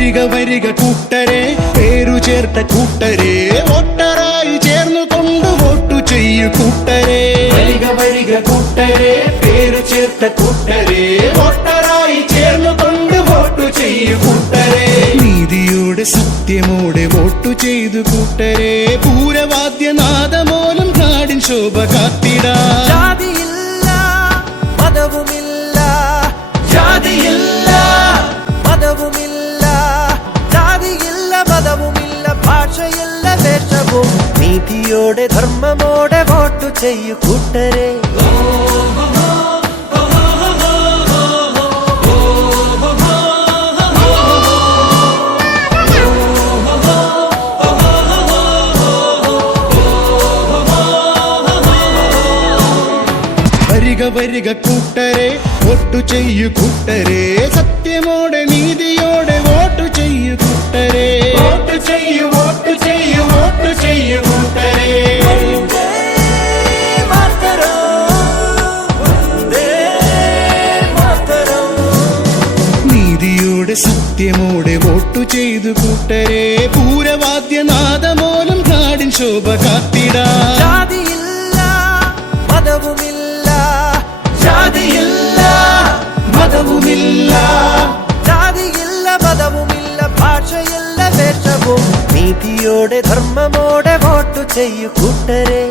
വരിക വരിക കൂട്ടരെ, പേരു ചേർത്ത കൂട്ടരെ, വോട്ടറായി ചേർന്നു കൊണ്ട് വോട്ടു ചെയ്യൂ കൂട്ടരെ. വരിക വരിക കൂട്ടരെ, പേരു ചേർത്ത കൂട്ടരെ, വോട്ടറായി ചേർന്നു കൊണ്ട് വോട്ടു ചെയ്യൂ കൂട്ടരെ. നീതിയോടെ സത്യമോടെ വോട്ടു ചെയ്തു കൂട്ടരെ, പൂരവാദ്യനാദമോലും നാടിൻ ശോഭ കാത്തിടാം. ജാതിയില്ല മതവുമില്ല, ജാതിയില്ല മതവുമില്ല, ജാതിയില്ല മതവുമില്ല, ഭാഷയില്ല വേഷവും, നീതിയോടെ ധർമ്മമോടെ വോട്ടു ചെയ്യൂ കൂട്ടരെ. വരിക വരിക കൂട്ടരെ, വോട്ടു ചെയ്യൂ കൂട്ടരെ, സത്യമോടെ നീതിയോടെ വോട്ടു ചെയ്യൂ കൂട്ടരെ. വോട്ടു ചെയ്യൂ വോട്ടു ചെയ്യൂ വോട്ടു ചെയ്യൂ കൂട്ടരെ. നീതിയോടെ സത്യമോടെ വോട്ടു ചെയ്തു കൂട്ടരെ, പൂരവാദ്യനാദമോലും നാടിൻ ശോഭ കാത്തിടാം. ജാതിയില്ല മതവുമില്ല, ജാതിയില്ല മതവുമില്ല, ജാതിയില്ല മതവുമില്ല, ഭാഷയില്ല വേഷവും, നീതിയോടെ ധർമ്മമോടെ വോട്ടു ചെയ്യൂ കൂട്ടരെ.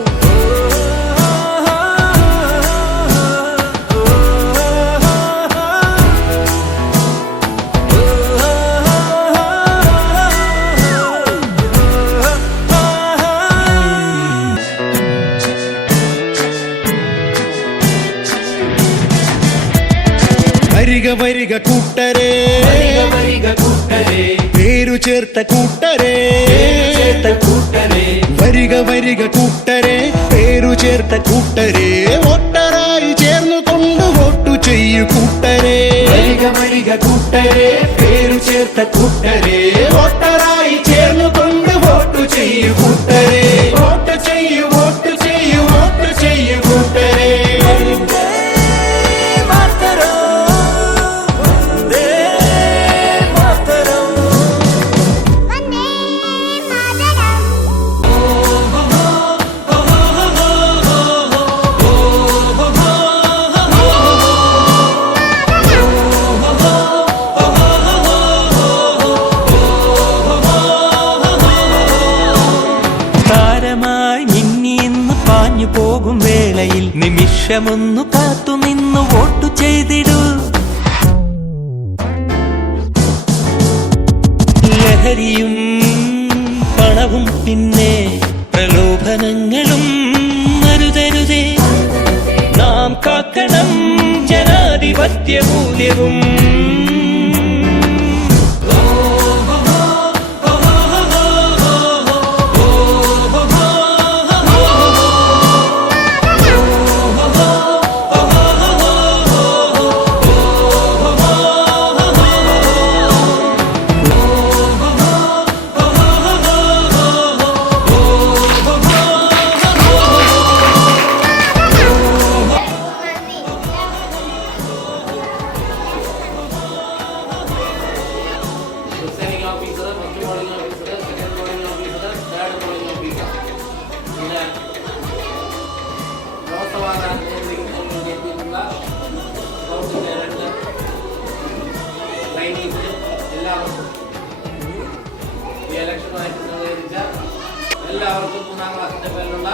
വരിക വരിക കൂട്ടരെ, വരിക കൂട്ടരെ, പേരു ചേർത്ത കൂട്ടരെ, കൂട്ടരെ, വരിക വരിക കൂട്ടരെ, പേരു ചേർത്ത കൂട്ടരെ, വോട്ടറായി ചേർന്നു കൊണ്ട് വോട്ടു ചെയ്യൂ കൂട്ടരെ. വരിക വരിക കൂട്ടരെ, പേരു ചേർത്ത കൂട്ടരെ, വോട്ടറായി ചേർന്നു കൊണ്ട് വോട്ടു ചെയ്യൂ കൂട്ടരെ. വോട്ടു ചെയ്യൂ വോട്ടു ചെയ്യൂ വോട്ടു ചെയ്യൂ കൂട്ടരെ. പോകും വേളയിൽ നിമിഷമൊന്നു കാത്തുനിന്നു വോട്ടു ചെയ്തിടൂ. ലഹരിയും പണവും പിന്നെ പ്രലോഭനങ്ങളും അരുതരുതേ, നാം കാക്കണം ജനാധിപത്യ മൂല്യവും. എല്ലാവർക്കും 3ാം ക്ലാസ്സിന്റെ പേരിലുള്ള